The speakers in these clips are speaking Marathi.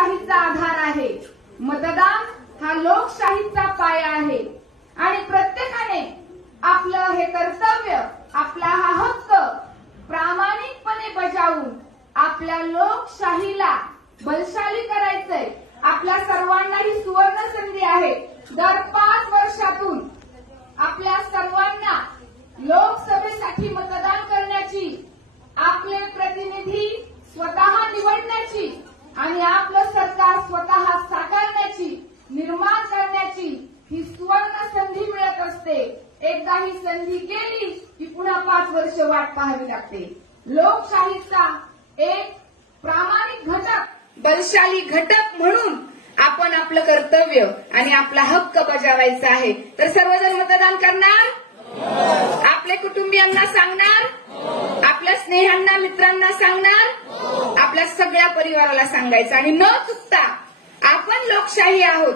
लोकशाहीचा आधार आहे। मतदान हा लोकशाहीचा पाया आहे आणि प्रत्येकाने आपलं हे कर्तव्य, आपला हा हक्क प्रामाणिकपणे बजावून आपल्या लोकशाहीला बलशाली करायचंय। आपल्या सर्वांना ही सुवर्ण संधी आहे। दर 5 वर्षातून आपल्या सर्वांना लोकसभेसाठी मतदान करण्याची, आपले प्रतिनिधी स्वतः निवडण्याची आणि आपलं सरकार स्वतः साकारण्याची, निर्माण करण्याची ही सुवर्ण संधी मिळत असते। एकदा ही संधी गेली की पुन्हा 5 वर्ष वाट पाहावी लागते। लोकशाहीचा एक प्रामाणिक घटक, बलशाली घटक म्हणून आपण आपलं कर्तव्य आणि आपला हक्क बजावायचा आहे। तर सर्वजण मतदान करणार, आपल्या कुटुंबियांना सांगणार, आपल्या स्नेहांना मित्रांना सांगणार, आपल्या सगळ्या परिवाराला सांगायचं आणि न चुकता आपण लोकशाही आहोत,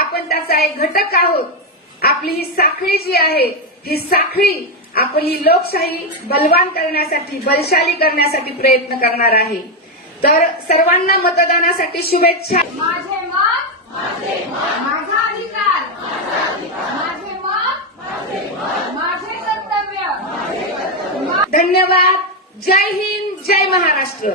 आपण त्याचा एक घटक आहोत। आपली ही साखळी जी आहे, ही साखळी आपली लोकशाही बलवान करण्यासाठी, बलशाली करण्यासाठी प्रयत्न करणार आहे। तर सर्वांना मतदानासाठी शुभेच्छा। माझे मत माझा अधिकार, माझे मत माझे कर्तव्य। धन्यवाद। जय हिंद, जय महाराष्ट्र।